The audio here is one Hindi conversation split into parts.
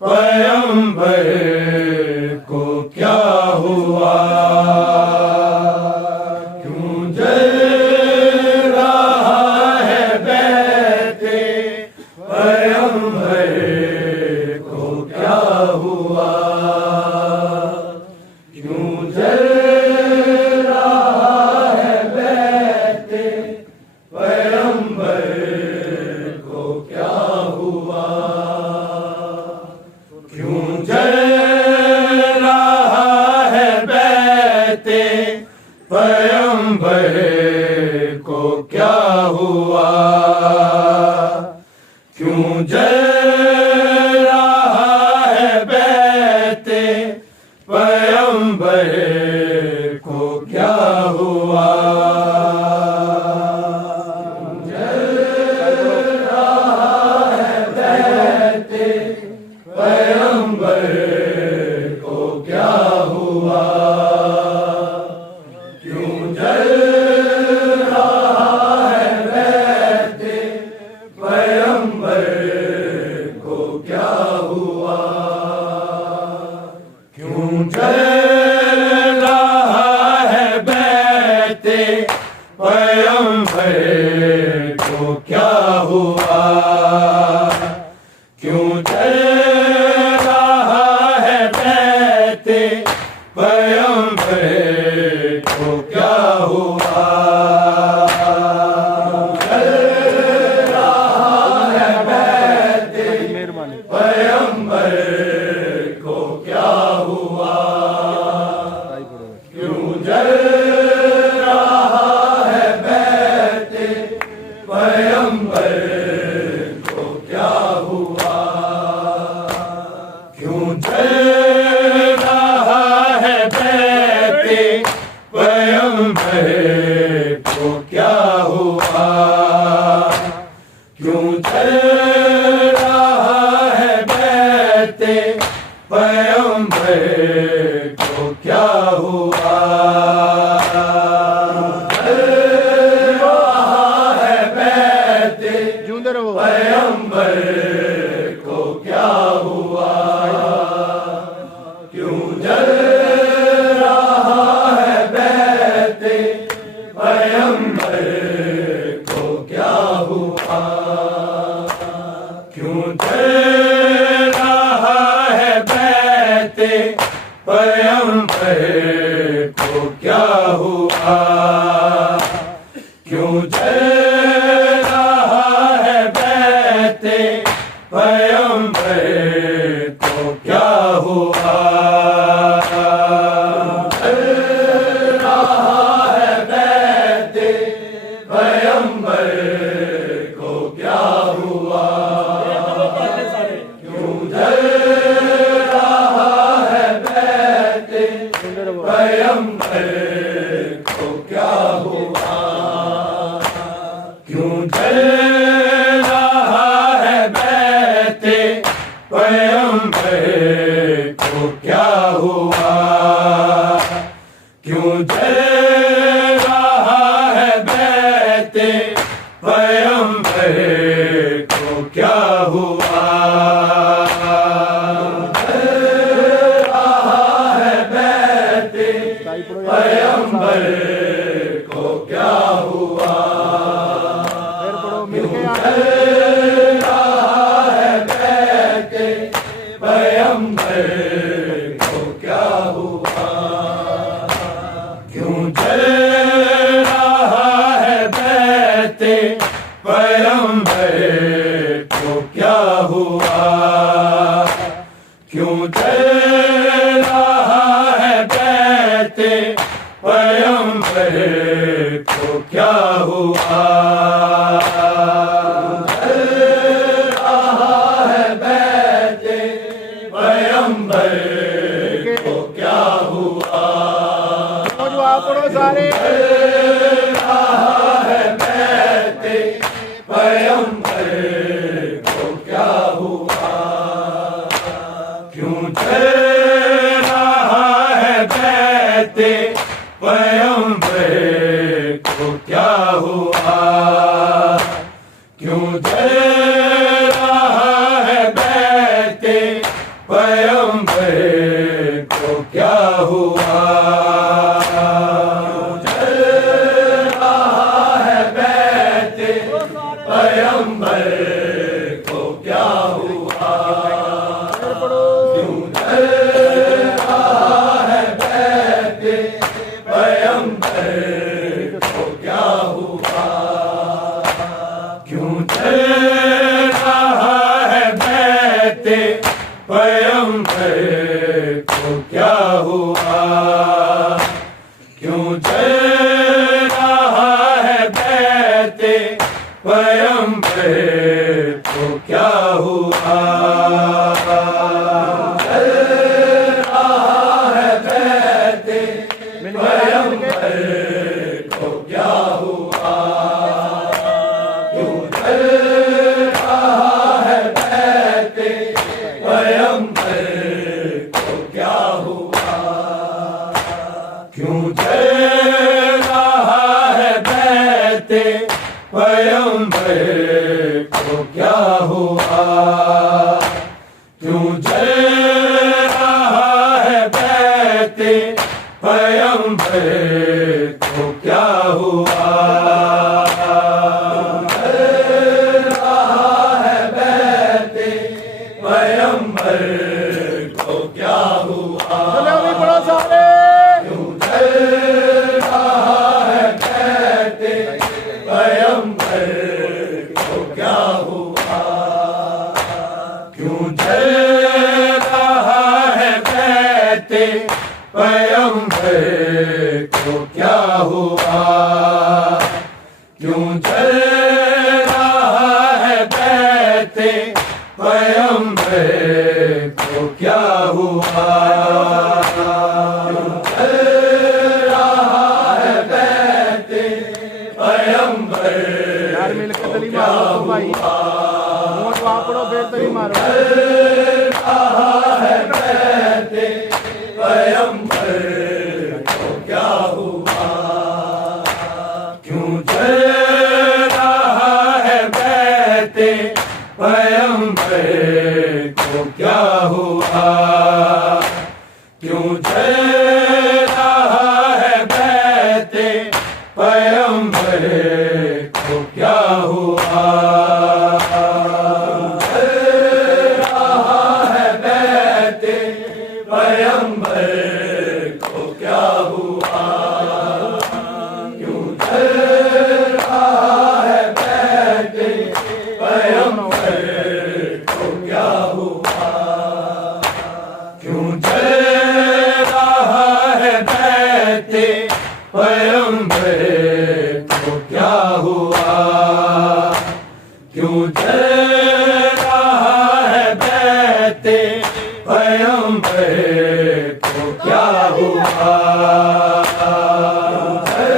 पैगंबर बहते पैगंबर को क्या हुआ, क्यों जल रहा है बहते पैगंबर को क्या हुआ, जल रहा है बहते पैगंबर को क्या हुआ, क्यों जल रहा है बहते पैगंबर को क्या हुआ, क्यों जल रहा है बहते पैगंबर को क्या हुआ, क्यों जल रहा है बहते पैगंबर को क्या हुआ, जल रहा है बहते पैगंबर को क्या हुआ, क्यों जल रहा है बहते पैगंबर को क्या हुआ, क्यों जल रहा है बहते पैगंबर को क्या हुआ, क्यों जल रहा है बहते पैगंबर को क्या हुआ, जल रहा है बहते पैगंबर को क्या हुआ, क्यों जल रहा है बहते पैगंबर को क्या हुआ, क्यों जल रहा है बहते पैगंबर को क्या हुआ, क्यों जल रहा है बहते पैगंबर को क्या हुआ, जल रहा है बहते पैगंबर को क्या हुआ, क्यों जल रहा है बहते पैगंबर को क्या हुआ, क्यों जल रहा है बहते पैगंबर को क्या हुआ, क्यों जल रहा है बहते पैगंबर को क्या हुआ, जल रहा है बहते पैगंबर को क्या हुआ, क्यों जल रहा है बहते पैगंबर को क्या हुआ, क्यों जल रहा है बहते पैगंबर को क्या हुआ, क्यों जल रहा है बहते पैगंबर को क्या हुआ, जल रहा है बहते पैगंबर को क्या हुआ, सारे रहा है बहते पैगंबर को क्या हुआ, क्यों जल रहा है बहते पैगंबर को क्या हुआ, क्यों जल रहा है बहते पैगंबर को क्या हुआ, पैगंबर को क्या हुआ, क्यों जल रहा है बहते पैगंबर को क्या हुआ, क्यों जल रहा है बहते पैगंबर को क्या हुआ, जल रहा है बहते पैगंबर को क्या हुआ। जल रहा है बहते पैगंबर को क्या हुआ। क्यों जल रहा है बहते पैगंबर को क्या हुआ। क्यों जल रहा है बहते पैगंबर को क्या हुआ। क्यों जल रहा है बहते पैगंबर को क्या हुआ। जल रहा है बहते पैगंबर को क्या हुआ। पढ़ो सारे। क्यों जल रहा है बहते पैगंबर को क्या हुआ। क्यों जल रहा है बहते पैगंबर को क्या हुआ। क्यों जल रहा है बहते पैगंबर को क्या हुआ। जल रहा है बहते पैगंबर यार मिल के तली मारो तो भाई। नोट वहाँ पढ़ो फिर तली मारो। रहा है बहते पैगंबर को क्या हुआ। क्यों जल रहा है बहते पैगंबर को क्या हुआ। क्यों जल रहा है बहते पैगंबर को क्या हुआ। पैगंबर को क्या हुआ। क्यों जल रहा है बहते पैगंबर को क्या हुआ। क्यों जल रहा है बहते पैगंबर को क्या हुआ। क्यों जल रहा है बहते पैगंबर को क्या हुआ। जल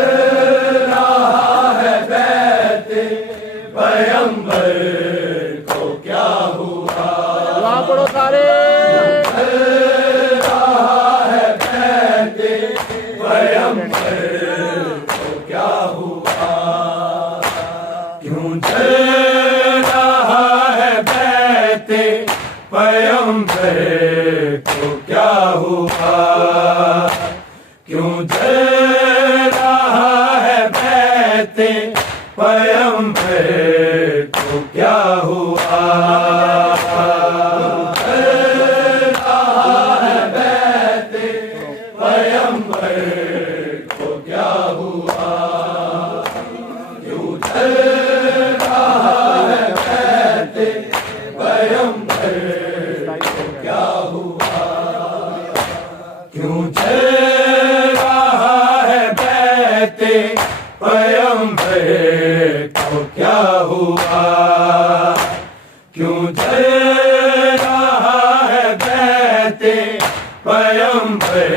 रहा है बहते पैगंबर को क्या हुआ। वहाँ पढ़ो सारे। जल रहा है बहते पैगंबर को क्या हुआ। क्यों जल रहा है बहते पैगंबर को क्या हुआ। क्यों जल रहा है बहते पैगंबर को क्या हुआ। जल रहा है बहते पैगंबर को क्या हुआ। क्यों जल रहा है बहते पैगंबर क्या हुआ। क्यों जल रहा है बहते पैगंबर को क्या हुआ। क्यों जल रहा है बहते पैगंबर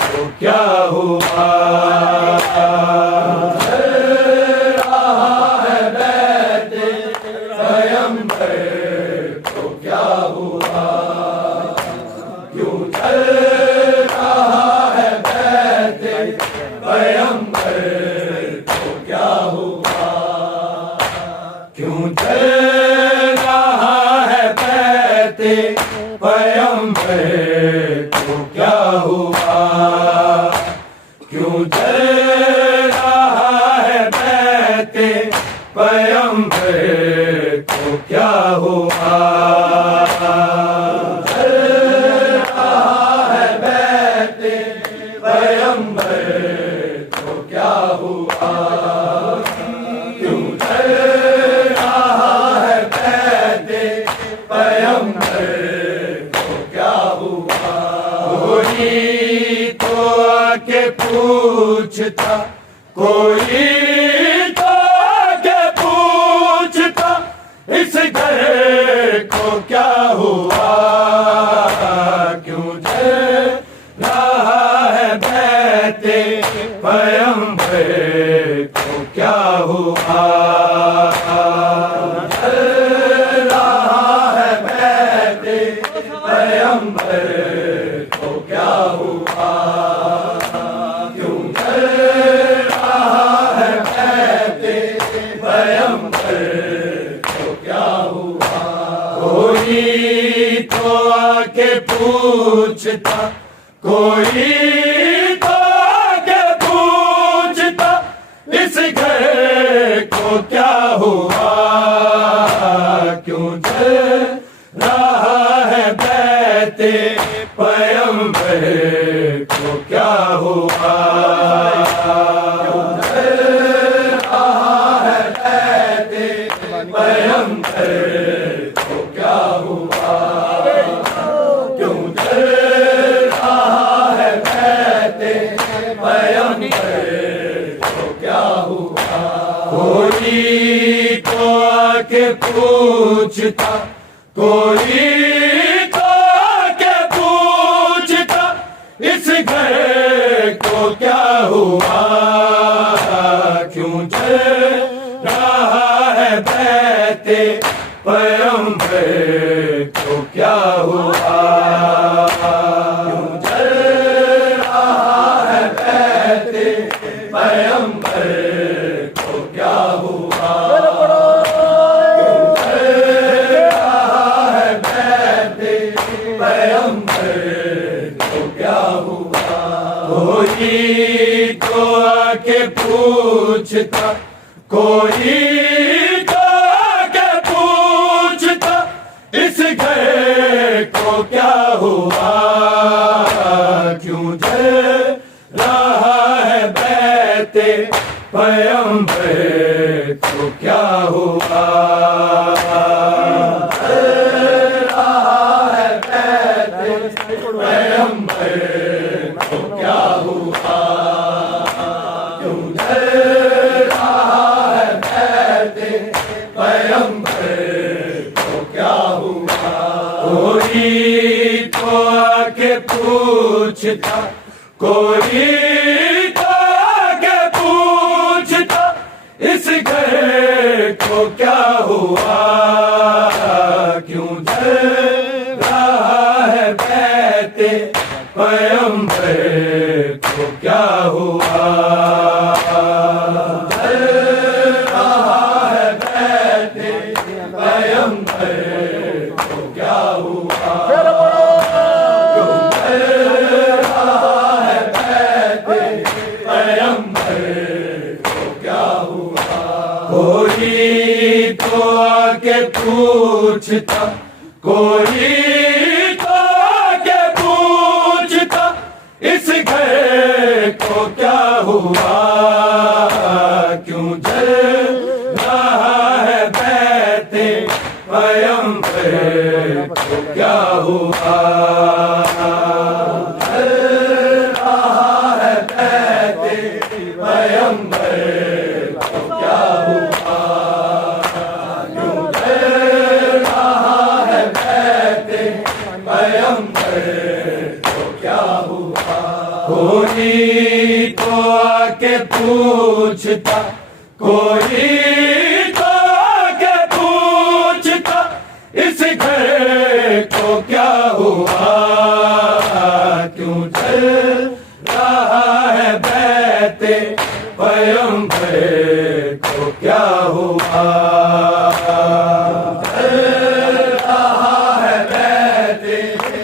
को क्या हुआ। जल रहा है बहते पैगंबर को क्या हुआ। क्यों जल रहा है बहते पैगंबर को क्या हुआ। क्यों जल रहा है बहते पैगंबर को क्या हुआ। क्यों जल रहा है बहते पैगंबर को क्या हुआ। जल रहा है बहते पैगंबर को क्या हुआ। क्यों जल रहा है बहते पैगंबर को क्या हुआ। पूछ पूछता, कोई तो आके पूछता, इस घर को क्या हुआ, क्यों जल रहा है बहते पैगंबर को क्या हुआ, जल रहा है बहते पैगंबर को क्या हुआ, क्यों जल रहा है बहते पैगंबर को क्या हुआ। कोई तो आके पूछता, कोई तो आके पूछता, इस घर को क्या हुआ, क्यों जल रहा है बहते पैगंबर को क्या हुआ, क्यों जल रहा है बहते पैगंबर को क्या हुआ, क्यों जल रहा है बहते पैगंबर को क्या हुआ। कोई तो आके पूछता, कोई तो आके पूछता, इस घर को क्या हुआ, क्यों जल रहा है बहते पैगंबर को क्या हुआ, क्यों जल रहा है बहते पैगंबर को क्या हुआ, क्यों जल रहा है बहते पैगंबर को क्या हुआ। कोई तो आके पूछता, कोई तो आके पूछता, इस घर को क्या हुआ, क्यों जल रहा है बहते पैगंबर को क्या हुआ, जल रहा है बहते पैगंबर को क्या हुआ, क्यों जल रहा है बहते पैगंबर को क्या हुआ। कोई तो आके पूछता, कोई तो आके पूछता, इस घर को क्या हुआ, क्यों जल रहा है बहते पैगंबर को क्या हुआ, जल रहा है बहते पैगंबर को क्या हुआ, क्यों जल रहा है बहते पैगंबर को क्या हुआ। कोई तो आके पूछता, कोई तो आके पूछता, इस घर को क्या हुआ, क्यों जल रहा है बहते पैगंबर को क्या हुआ, जल रहा है बहते पैगंबर को क्या हुआ, क्यों जल रहा है बहते पैगंबर को क्या हुआ। कोई तो आके पूछता, कोई तो आके पूछता, इस घर को क्या हुआ, क्यों जल रहा है बहते पैगंबर को क्या हुआ, जल रहा है बहते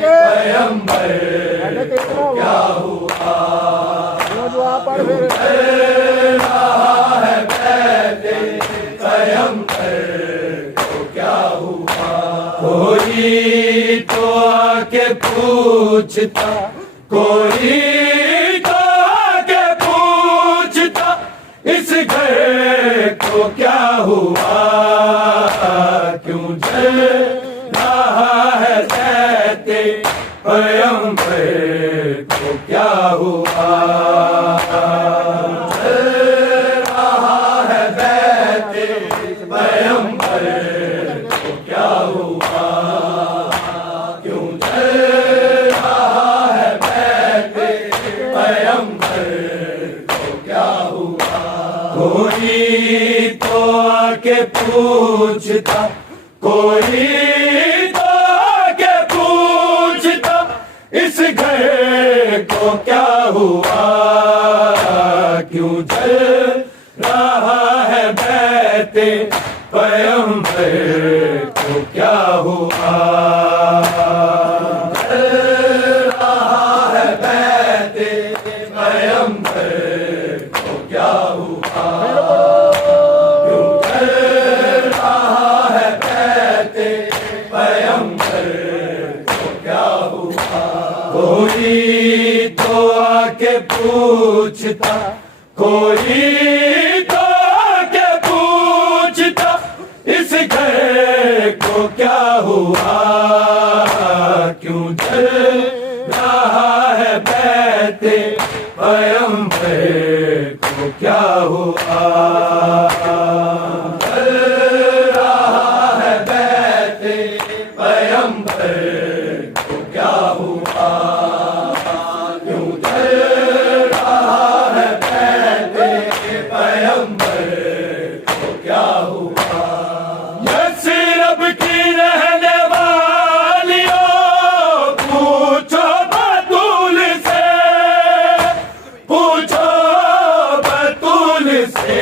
पैगंबर को क्या हुआ, क्यों जल रहा है बहते पैगंबर को क्या हुआ। कोई तो आके पूछता, कोई तो आके पूछता, इस घर को क्या हुआ, क्यों जल रहा है रहते पैगंबर को क्या हुआ, चल रहा है बैते पैगंबर को क्या हुआ, क्यों चल रहा है बैते पैगंबर को क्या हुआ। कोई तो आके पूछता, कोई तो आके पूछता, इस घर को क्या हुआ, क्यों चल रहा है बैते पैगंबर को क्या हुआ, चल रहा है बैते पैगंबर को क्या हुआ, क्यों चल रहा है बैते पैगंबर को क्या हुआ। कोई तो आके पूछता, कोई तो आके पूछता, इस घर को क्या हुआ, क्यों चल रहा है बैते पैगंबर को क्या हुआ, चल रहा है बैते पैगंबर को क्या हुआ, क्यों चल रहा है बैते पैगंबर को क्या हुआ। यस्रब की रहने वालियों पूछो बतूल से, पूछो बतूल से,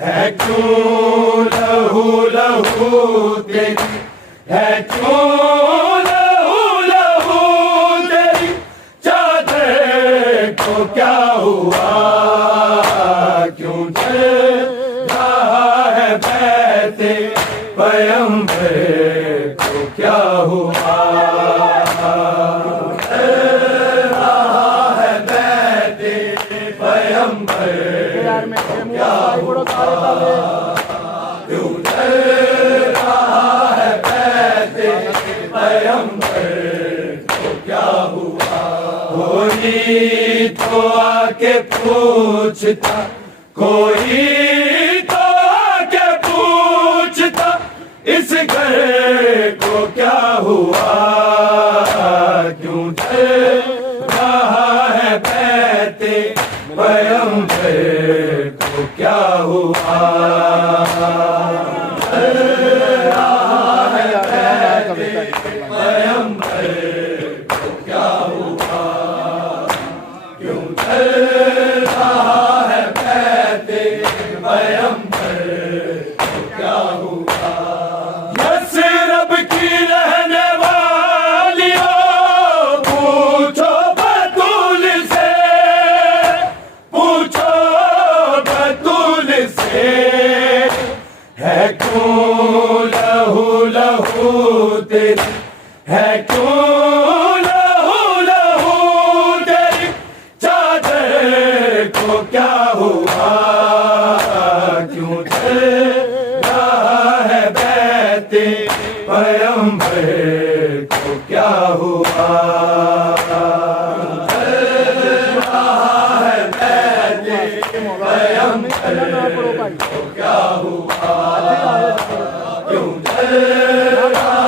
है क्यों लहू लहू तेरी, है क्यों लहू लहू तेरी, चादर को क्या हुआ, क्यों चल रहा है बैते पैगंबर को क्या हुआ, चल रहा है बैते पैगंबर को क्या हुआ, क्यों चल रहा है बैते पैगंबर को क्या हुआ। कोई तो आके पूछता, कोई तो आके पूछता, इस घर को क्या हुआ, क्यों चल रहा है बैते पैगंबर को क्या हुआ, चल रहा है बैते पैगंबर को क्या हुआ, क्यों चल रहा है बैते पैगंबर को क्या हुआ। यस्रब की रहने वालियों पूछो बतूल से, पूछो बतूल से, है क्यों लहू लहू तेरी, है क्यों लहू लहू तेरी, चादर को क्या हुआ, क्यों चल रहा है बैते पैगंबर को क्या हुआ, चल रहा है बैते पैगंबर को क्या हुआ, क्यों चल रहा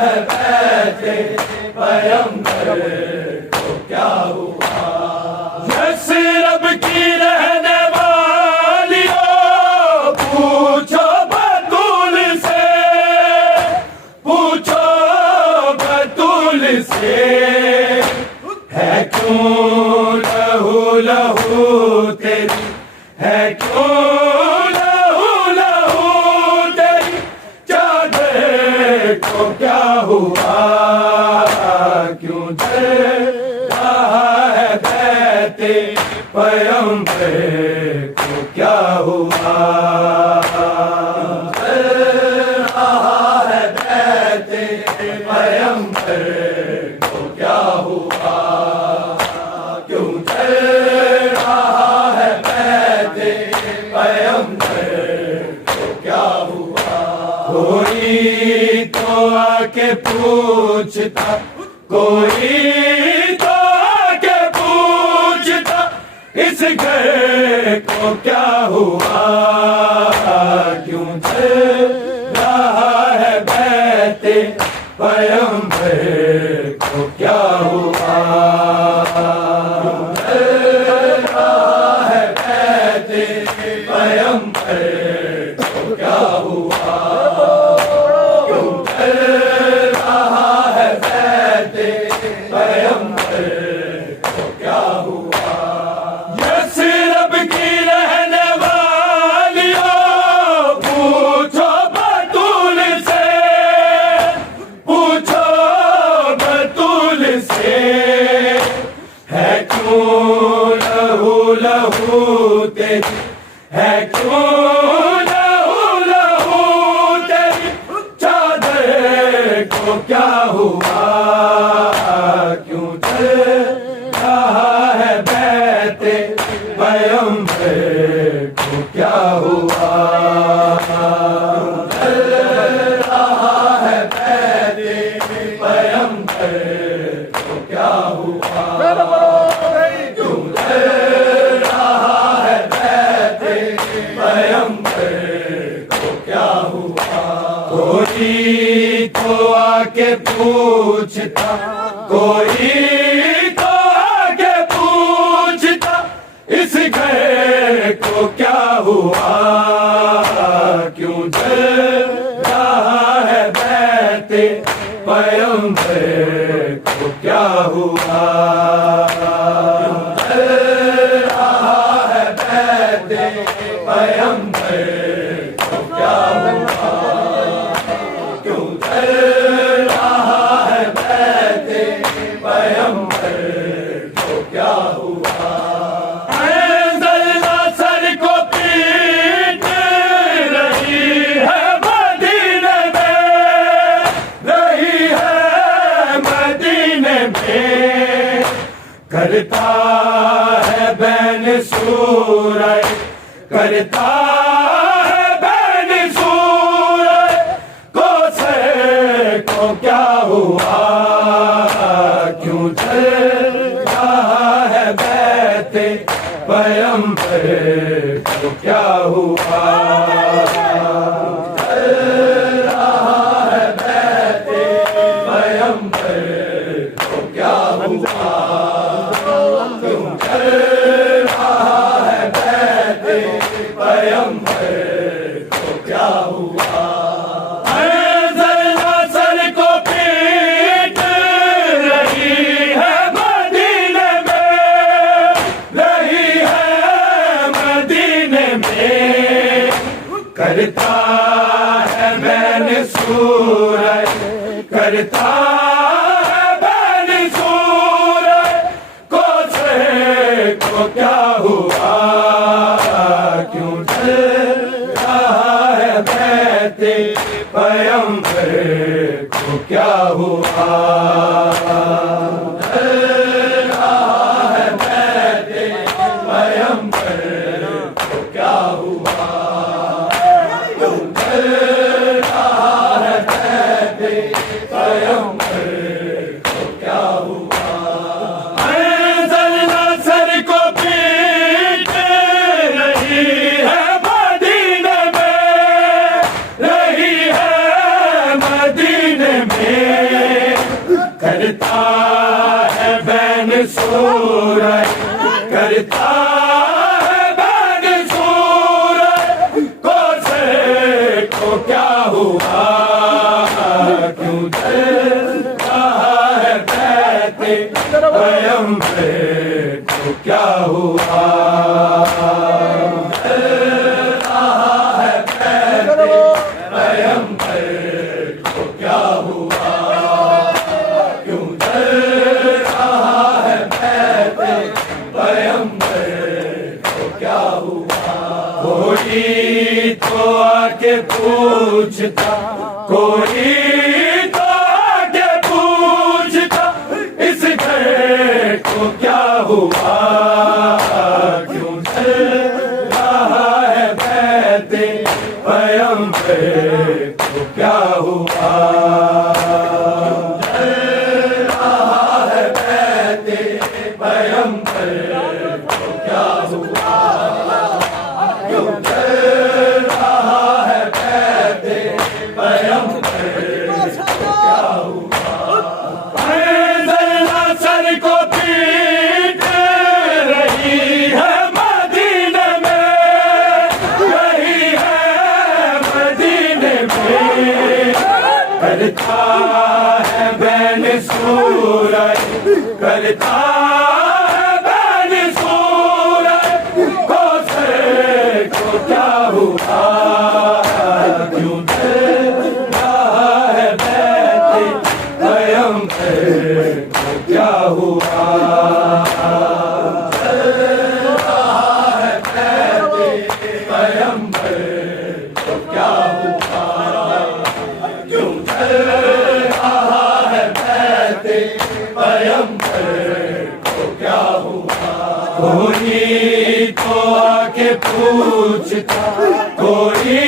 है बैते पैगंबर को क्या हुआ। यस्रब की रहने वालियों पूछो बतूल से, पूछो बतूल से, है क्यों लहू लहू तेरी, है क्यों लहू लहू तेरी, चादर को क्या हुआ, क्यों चल रहा है बैते पैगंबर को क्या हुआ, चल रहा है बैते पैगंबर को क्या हुआ, क्यों चल रहा है बैते पैगंबर को क्या हुआ। कोई तो आके पूछता, कोई तो इस घर को क्या हुआ, क्यों चल रहा है बैते पैगंबर को क्या हुआ, चल रहा है बैते पैगंबर को क्या हुआ, क्यों चल रहा है बैते पैगंबर को क्या हुआ। यस्रब की रहने वालियों पूछो बतूल से, पूछो बतूल से, है क्यों लहू लहू तेरी, है क्यों लहू लहू तेरी चादर को क्या हुआ, क्यों चल रहा है बैते पैगंबर को क्या हुआ, चल रहा है बैते पैगंबर को क्या हुआ, क्यों चल रहा है बैते पैगंबर को क्या हुआ। कोई तो आके पूछता, कोई तो आके पूछता, इस घर को क्या हुआ, क्यों जल रहा है बैते पैगंबर को क्या हुआ, क्यों जल रहा है बैते पैगंबर को क्या हुआ, क्यों जल रहा है बैते पैगंबर को क्या हुआ। सर को पीट रही है मदीने में, रही है मदीने में, करता है बैन सूरज, करता है बैन सूरज, को क्या हुआ, क्यों चल रहा है बैते पैगंबर को क्या हुआ, चल रहा है बैते पैगंबर को क्या हुआ, क्यों चल रहा है बैते पैगंबर को क्या हुआ। सर को पीट रही है मदीने में, रही है मदीने में, करता है बैन सूरज, करता है बैन सूरज, को क्या हुआ, क्यों चल रहा है बैते पैगंबर को क्या हुआ, चल रहा है बैते पैगंबर को क्या हुआ, क्यों चल रहा है बैते पैगंबर को क्या हुआ। सर को पीट रही है मदीने में, रही है मदीने में, करता है बैन सूरज, करता है बैन सूरज, को क्या हुआ, क्यों चल रहा है बैते पैगंबर को क्या हुआ, चल रहा है बैते पैगंबर को क्या हुआ, क्यों चल रहा है बैते पैगंबर को क्या हुआ। कोई तो आके पूछता, कोई तो आके पूछता, इस घर को क्या हुआ, क्यों चल रहा है बैते पैगंबर को क्या हुआ, चल रहा है बैते पैगंबर को क्या हुआ, क्यों चल रहा है कहते पैगंबर क्या हुआ। पैदल सर को पीट रही है मदीने में, रही है मदीने में। करता है बैन सूरज, करता है बैन सूरज, कौसर को क्या हुआ, क्यों चल रहा है बैते पैगंबर को क्या हुआ। चल रहा है बैते पैगंबर को क्या हुआ, क्यों चल रहा है बैते पैगंबर को क्या हुआ। कोई तो आके पूछता, कोई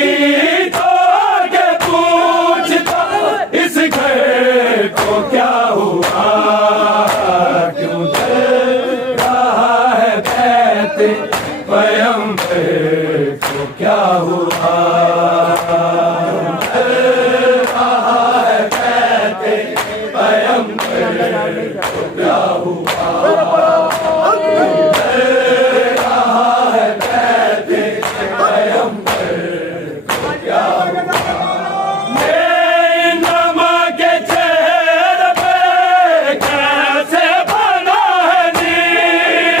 तो आके पूछता, इस घर को क्या हुआ, क्यों चल रहा है बैते पैगंबर को क्या हुआ। क्या हुआ, रहा है कहते पैगंबर को क्या हुआ। ये नमक के चेहरे पे कैसे बना है नीर,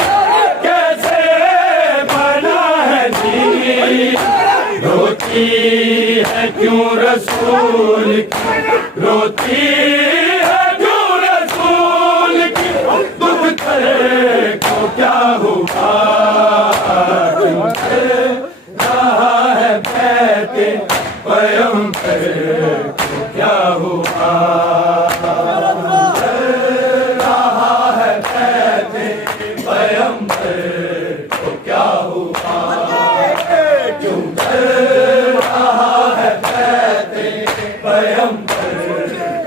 कैसे बना है नीर। रोती है क्यों रसूल की, रोती को क्या हुआ, क्यों चल रहा है बैते पैगंबर को क्या हुआ। चल रहा है बैते पैगंबर को क्या हुआ, क्यों चल रहा है बैते पैगंबर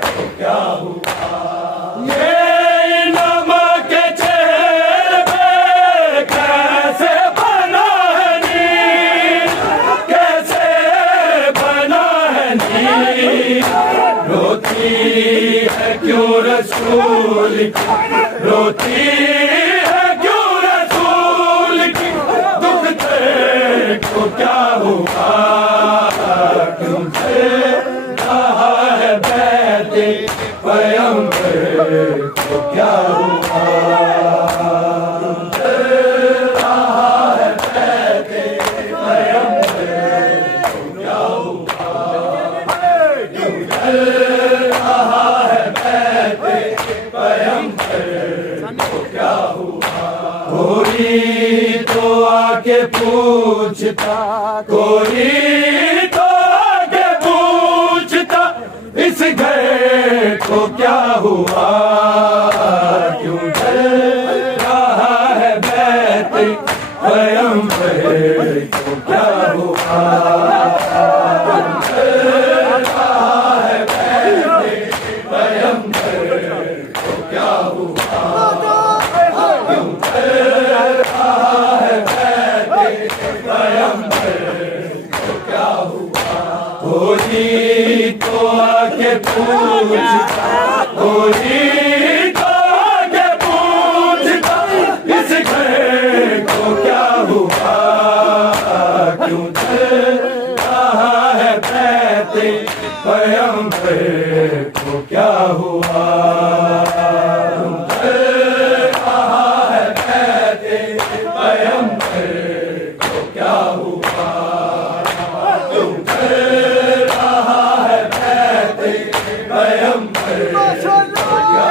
को क्या हुआ। रोती है क्यों रसूल की, रोती है क्यों रसूल की, दुख तेरे को क्या हुआ, क्यों चल रहा है बैते पैगंबर को क्या हुआ। चल रहा है बैते पैगंबर को क्या हुआ, क्यों क्या हुआ। कोई तो आके पूछता, कोई तो आके पूछता, इस घर को क्या हुआ, क्यों चल रहा है बैते पैगंबर को क्या हुआ। क्यों चल रहा है बैते पैगंबर को क्या हुआ, क्यों चल रहा है बैते पैगंबर को क्या हुआ। कोई तो आके पूछता, कोई तो आके पूछता, इस घर को क्या हुआ, क्यों चल रहा है बैते पैगंबर को क्या हुआ। चल रहा है बैते पैगंबर को क्या हुआ, क्यों चल रहा है बैते पैगंबर को क्या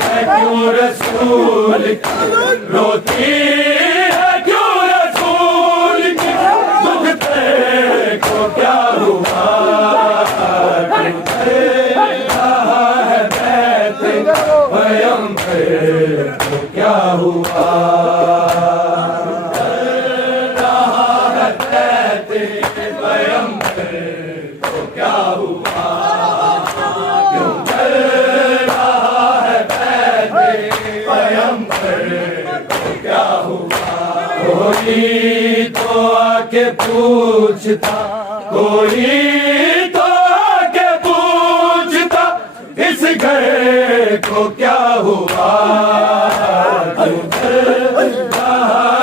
है क्यों रसूल की, रोती है क्यों रसूल की, दुख देखो क्या हुआ, तुझे रहा है बैठे पैगंबर को क्या हुआ, रहा है बैठे पैगंबर को क्या हुआ, क्यों चल रहा है बैठे पैगंबर को क्या हुआ, कोई तो आके पूछता, कोई तो आके पूछता, इस घर को क्या हुआ, क्यों चल रहा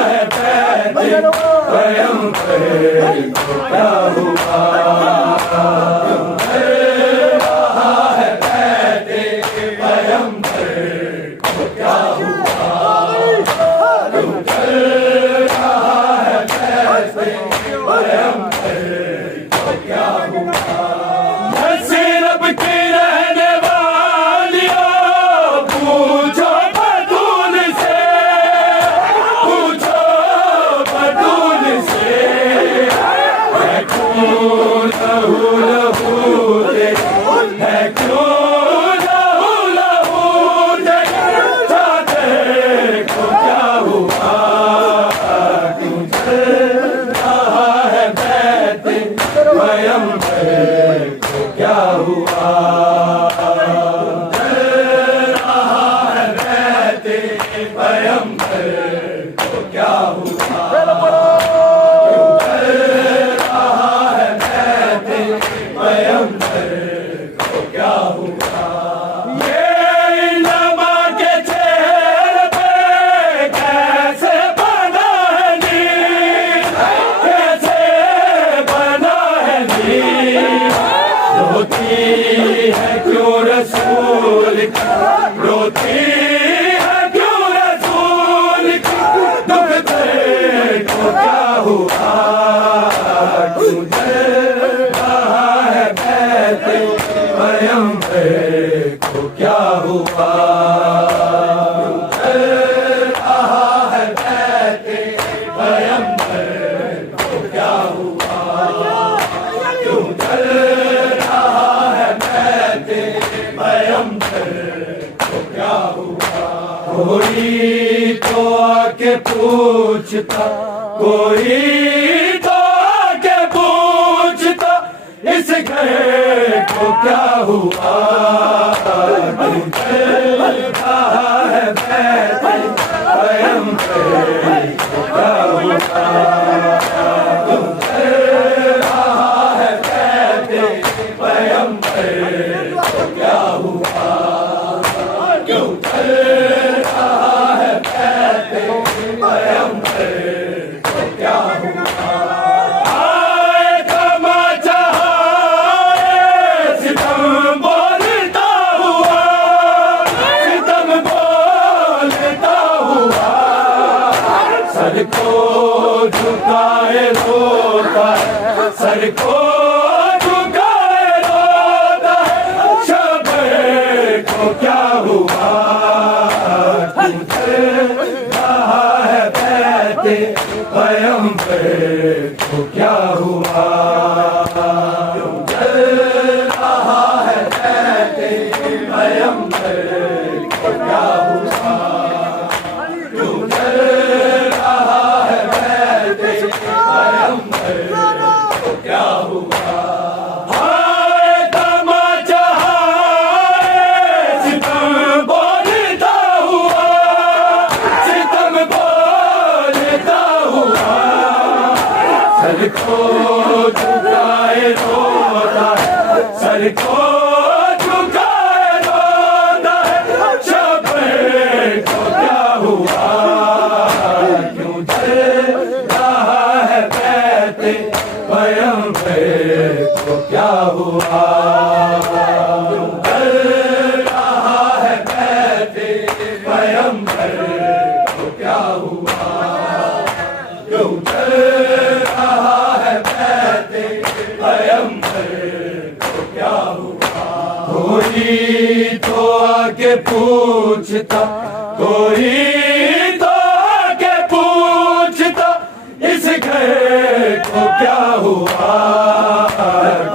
है बैठे पैगंबर को क्या हुआ, क्यों चल रहा है बैठे पैगंबर को क्या हुआ, क्यों चल रहा है बैठे पैगंबर को क्या हुआ, सिर्फ की रहने वालियों पूछो बतूल से, पूछो बतूल से, है क्यों लहू लहू दे, है क्यों लहू लहू दे, चादर को क्या हुआ, क्यों चल रहा है बैठे पैगंबर को क्या हुआ, चल रहा है बैठे पैगंबर को क्या हुआ, क्यों चल रहा है बैठे पैगंबर को क्या हुआ, ये नमा के चेहरे पे कैसे बना है नीर, कैसे बना है नीर, रोती है क्यों रसूल की, रोती है क्यों रसूल की, दुख देखो क्या हुआ, क्यों चल रहा है बैठे पैगंबर को क्या हुआ, क्यों चल रहा है बैठे पैगंबर को क्या हुआ, क्यों चल रहा है बैठे पैगंबर को क्या हुआ, कोई तो आके पूछता, कोई तो आके पूछता, इस घर को क्या हुआ, क्यों चल रहा है बैठे पैगंबर को क्या हुआ, क्यों चल रहा है बैठे पैगंबर को क्या हुआ, क्यों चल रहा है बैठे पैगंबर को क्या हुआ, आए तमाचा सितम बोलता हुआ, सितम बोलता हुआ, सर को झुकाए रोता है, सर को झुकाए रोता है, शबर को क्या हुआ, क्यों चल रहा है बैठे पैगंबर को क्या हुआ, क्यों चल रहा है बैठे पैगंबर को क्या हुआ, क्यों चल रहा है बैठे पैगंबर को क्या हुआ, हाय तमाचा सितम बोलता हुआ, सितम बोलता हुआ, सर को झुकाए रोता है, सर को झुकाए रोता है, शबर को क्या हुआ, क्यों चल रहा है बैठे पैगंबर को क्या हुआ, क्यों चल रहा है बैठे पैगंबर को क्या हुआ, क्यों चल रहा है बैठे पैगंबर को क्या हुआ, कोई तो आके आके पूछता, कोई तो आके पूछता, इस घर को क्या हुआ,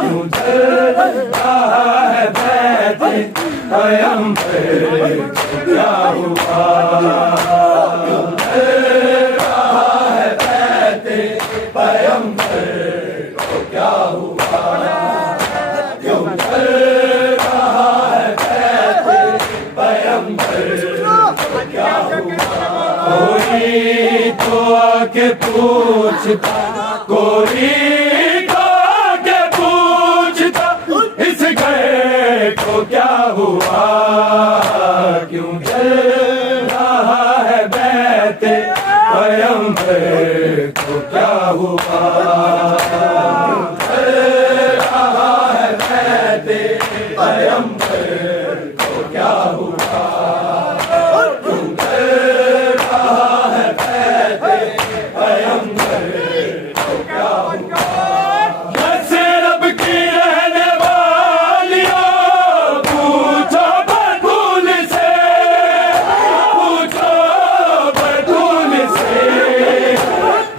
क्यों जल रहा है बैठे पैगंबर को क्या हुआ, क्यों जल रहा है बैठे पैगंबर को क्या हुआ, क्यों जल रहा है बैठे पैगंबर को क्या हुआ। कोई तो आके पूछता, कोई तो आके पूछता, इस घर को क्या हुआ, क्यों जल रहा है बैठे पैगंबर को क्या हुआ, क्यों जल रहा है बैठे पैगंबर को क्या हुआ, क्यों जल रहा है बैठे पैगंबर को क्या हुआ। जैसे रब की रहने वालियों, पूछो बतूल से, पूछो बतूल से,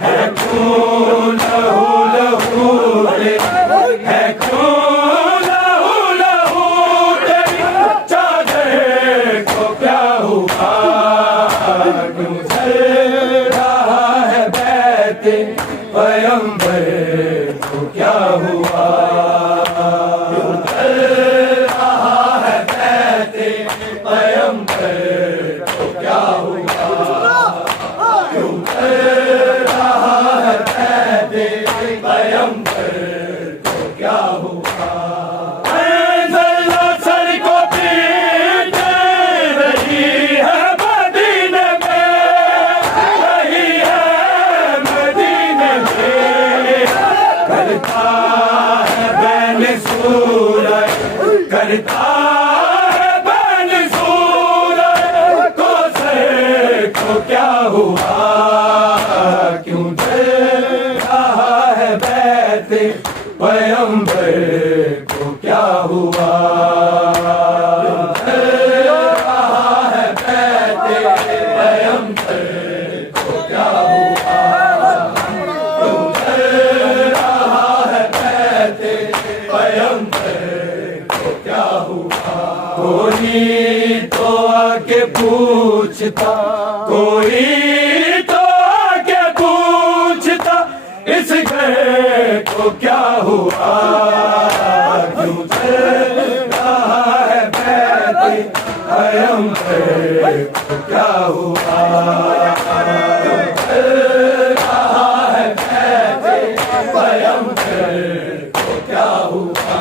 है क्यों लहू लहू तेरी, है क्यों लहू लहू तेरी, चादर को क्या हुआ, क्यों जल रहा है बैठे पैगंबर को क्या हुआ, क्यों जल रहा है बैठे पैगंबर को क्या हुआ, क्यों जल रहा है बैठे पैगंबर को क्या हुआ। सर को पीटे रही है मदीने में, रही है मदीने में, करता है बैन सूरज, करता है बैन सूरज, को सर को क्या हुआ, क्यों जल रहा है बैठे पैगंबर को क्या हुआ, क्यों जल रहा है बैठे पैगंबर को क्या हुआ, क्यों जल रहा है बैठे पैगंबर को क्या हुआ। कोई तो आके पूछता, कोई तो आके पूछता, इस घर को क्या हुआ, क्यों जल रहा है बैठे पैगंबर को क्या हुआ, क्यों जल रहा है बैठे पैगंबर को क्या हुआ,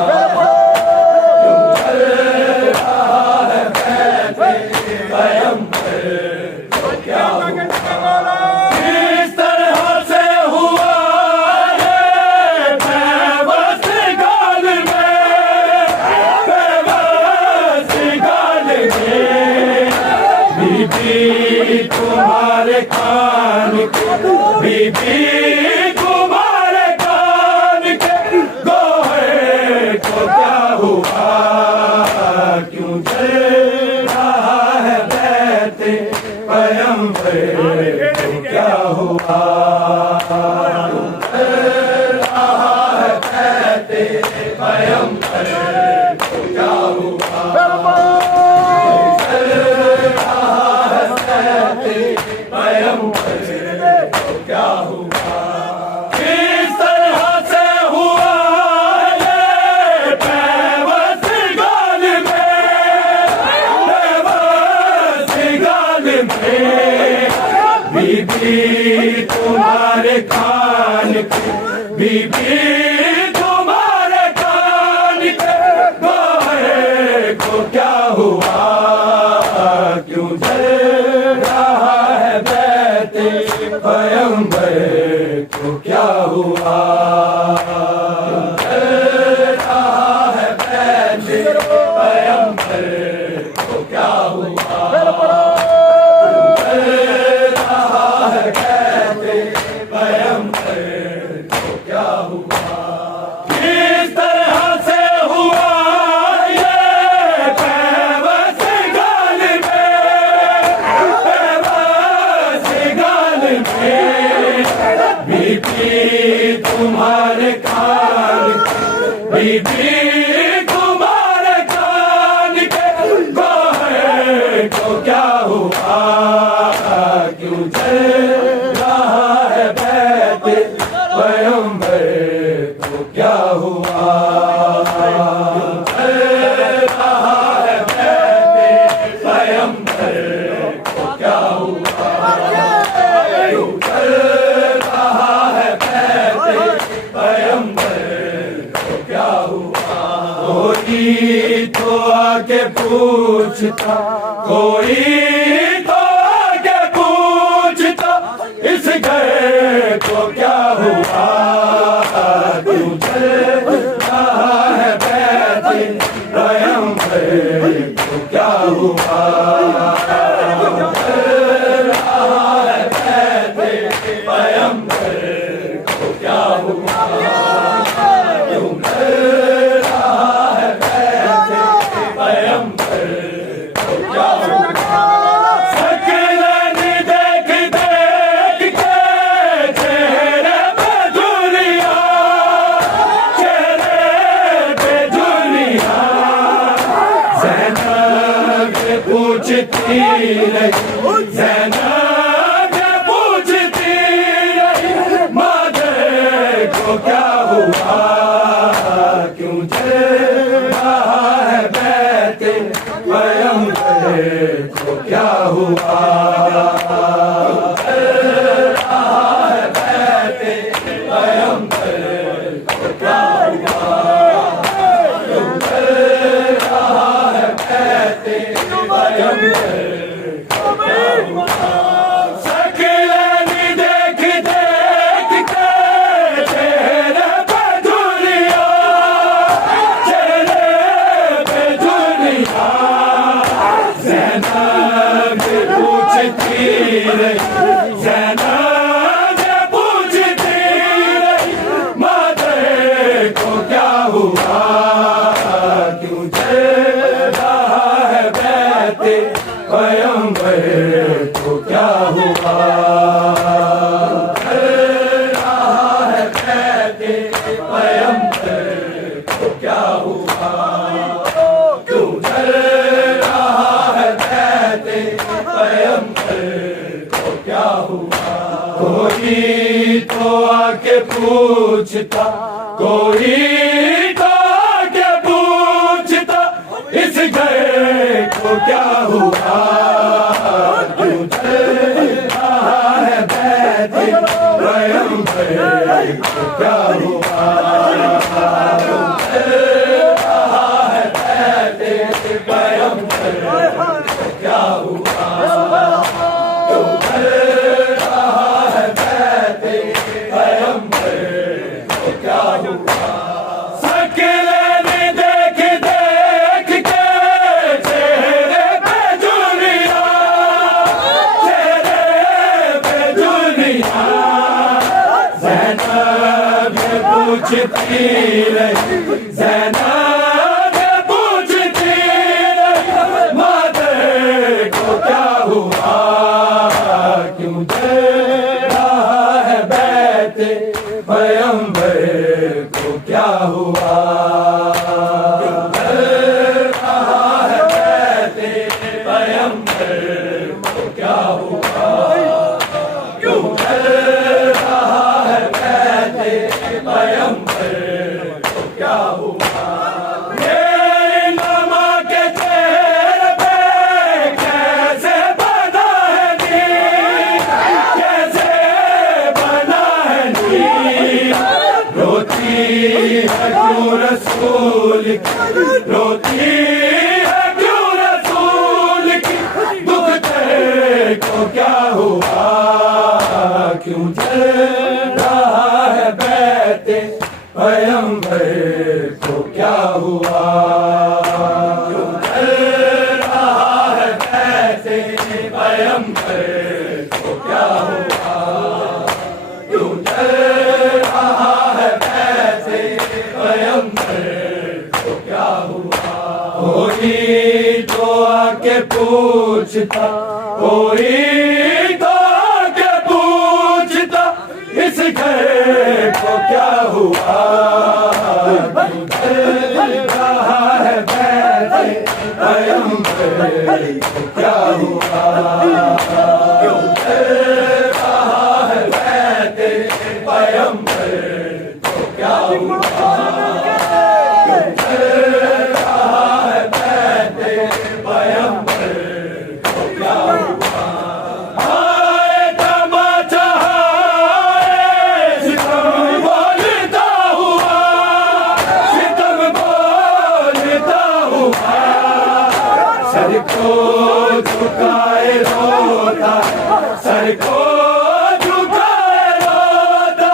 क्यों जल रहा है बैठे पैगंबर को क्या हुआ। किस तरह से हुआ ये बेबस गाल में, बेबस गाल में, बीबी तुम्हारे कान के, बीबी तुम्हारे कान के, गोहे को क्या हुआ, क्यों जल रहा है बैठे पैगंबर को क्या हुआ, क्यों जल रहा है बैठे पैगंबर को क्या हुआ, क्यों जल रहा है बैठे पैगंबर को क्या हुआ। किस तरह से हुआ ये बेबस गाल में, बेबस गाल में, बीबी तुम्हारे कान के, बीबी तुम्हारे कान के, गोहे को क्या हुआ, क्यों जल रहा है बैठे पैगंबर को क्या हुआ, क्यों जल रहा है बैठे पैगंबर को क्या हुआ, क्यों जल रहा है बैठे पैगंबर को क्या हुआ। किस तरह से हुआ ये बेबस गाल बीबी तुम्हारे कान बीबी तुम्हारे कान के गोहे को क्या हुआ क्यों चल रहा है बैत पैगंबर को क्या हुआ चल रहा है बैत पैगंबर को क्या हुआ क्यों चल रहा है बैत पैगंबर को क्या हुआ कोई तो आके पूछता कोई तो आके पूछता इस घर को क्या हुआ क्यों चल रहा है बैत पैगंबर को क्या हुआ क्यों चल रहा है बैत पैगंबर को क्या हुआ क्यों चल रहा है बैत पैगंबर को क्या हुआ सकलन देख देख के चेहरे पे झुर्रियां चेहरे पे झुर्रियां ज़ैनब पूछती रही ज़ैनब पूछती रही मादर को क्या हुआ क्यों चल रहा है बैत पैगंबर को क्या हुआ चल रहा है बैत पैगंबर को क्या हुआ क्यों चल रहा है बैत पैगंबर को क्या हुआ सकलन देख देख के चेहरे पे झुर्रियां चेहरे पे झुर्रियां ज़ैनब पूछती रही ज़ैनब पूछती रही मादर को क्या हुआ क्यों चल रहा है बैत पैगंबर को क्या हुआ चल रहा है बैत पैगंबर को क्या हुआ क्यों चल रहा है बैत पैगंबर को क्या हुआ कोई तो आके पूछता कोई तो आके पूछता इस घर को क्या हुआ क्यों चल रहा है बैत पैगंबर को क्या हुआ क्यों चल रहा है बैत पैगंबर को क्या हुआ क्यों चल रहा है बैत पैगंबर को क्या हुआ सकलन देख देख के चेहरे पे झुर्रियां चेहरे पे झुर्रियां ज़ैनब पूछती रही ज़ैनब पूछती रही मादर को क्या हुआ क्यों चल रहा है बैत पैगंबर को क्या हुआ क्यों चल रहा है बैत पैगंबर को क्या हुआ क्यों चल रहा है बैत पैगंबर को क्या हुआ ये नमा के चेहरे पे कैसे बना है नीर कैसे बना है नीर रोती है क्यों रसूल की रोती है क्यों रसूल की दुख तेरे को क्या हुआ क्यों चल रहा है बैत पैगंबर को क्या हुआ क्यों चल रहा है बैत पैगंबर को क्या हुआ क्यों चल रहा है बैत पैगंबर को क्या हुआ कोई तो आके पूछता कोई तो आके पूछता इस घर को क्या हुआ, क्यों चल रहा है बैठे पैगंबर को क्या हुआ, क्यों चल रहा है बैठे पैगंबर को क्या हुआ, क्यों चल रहा है बैठे पैगंबर को क्या हुआ। हाय तमाचा हाय सितम बोलता हुआ, सितम बोलता हुआ, सर को झुकाए रोता, सर को झुकाए रोता,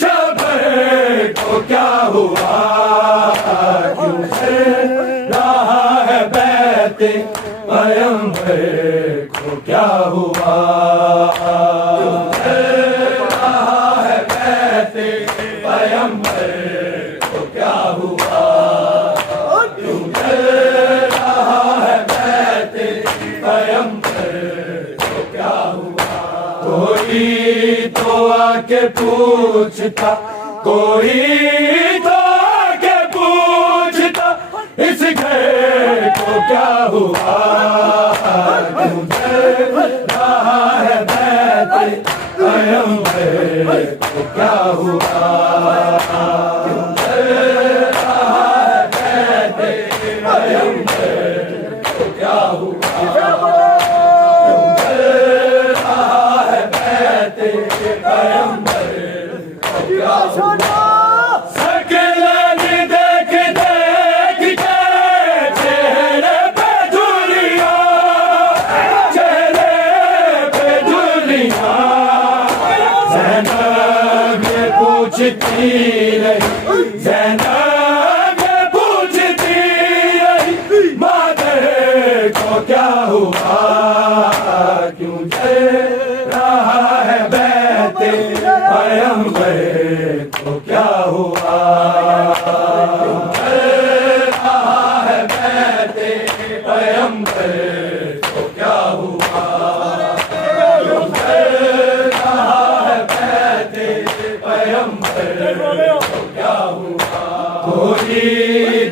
शब को क्या हुआ, क्यों चल रहा है बैठे पैगंबर को क्या हुआ, क्यों चल रहा है बैठे पैगंबर को क्या हुआ, क्यों चल रहा है बैठे पैगंबर को क्या हुआ। कोई तो आके पूछता, कोई तो आके पूछता, इस घर को क्या हुआ, क्यों चल रहा है बैठे पैगंबर को क्या हुआ, क्यों चल रहा है बैठे पैगंबर को क्या हुआ, क्यों चल रहा है बैठे पैगंबर को क्या हुआ। सकलन देख देख के चेहरे पे झुर्रियां, चेहरे पे झुर्रियां, ज़ैनब ये पूछती रही, ज़ैनब ये पूछती रही, मादर को क्या हुआ, क्यों चल रहा है बैठे पैगंबर को क्या हुआ, क्यों चल रहा है बैठे पैगंबर को क्या हुआ, क्यों चल रहा है बैठे पैगंबर को क्या हुआ। कोई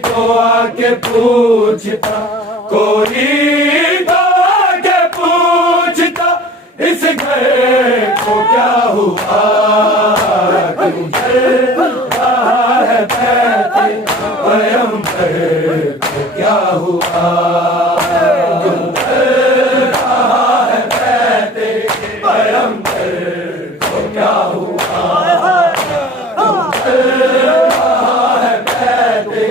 तो आके पूछता, कोई तो आके पूछता, इस घर को क्या हुआ, क्यों चल रहा है बैठे पैगंबर को क्या हुआ, क्यों चल रहा है बैठे पैगंबर को क्या हुआ, क्यों चल रहा है बैठे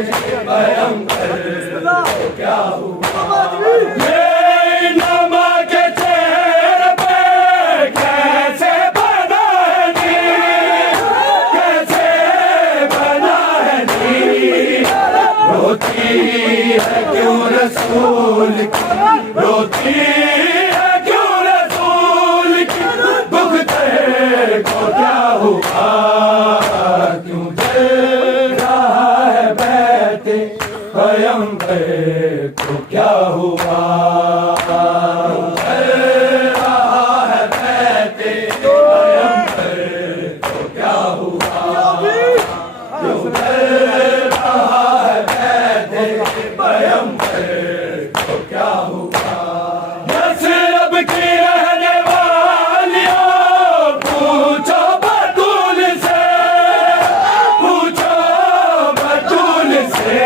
पैगंबर को क्या हुआ। ये नमक चेहरे पे कैसे बना है नीर, कैसे बना है नीर, रोती है क्यों रसूल की, रोती है क्यों रसूल की, भुगते को क्या हुआ, क्यों चल रहा है बैठे पैगंबर को क्या हुआ, क्यों चल रहा है बैठे पैगंबर को क्या हुआ, क्यों चल रहा है बैठे पैगंबर को क्या हुआ। नसरब की रहने वालियों पूछो बतूल से, पूछो बतूल से,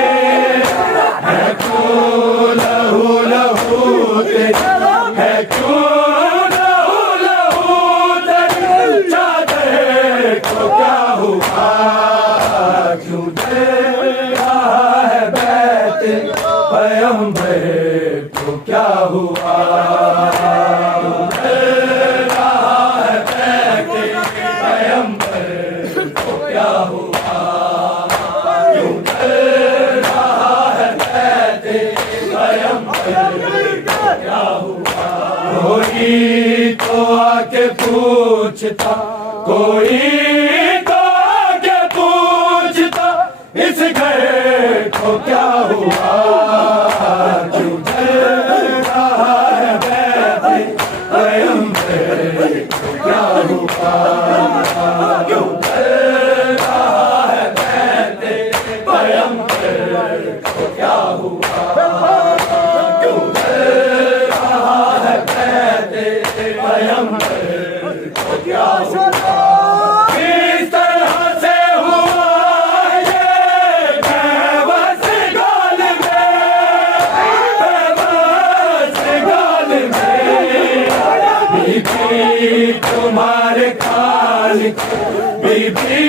है क्यों लहू लहू तेरी, है क्यों लहू लहू तेरी, चादर को क्या हुआ, क्यों चल रहा है बैठे पैगंबर को क्या हुआ, क्यों चल रहा है बैठे पैगंबर को क्या हुआ, क्यों चल रहा है बैठे पैगंबर को क्या हुआ। कोई तो आके पूछता, कोई तो आके पूछता, इस घर को क्या हुआ, क्यों चल रहा है बैठे पैगंबर को क्या हुआ, क्यों किस तरह से हुआ ये बेबस गाल में, बेबस गाल में। बीबी तुम्हारे खाल, बीबी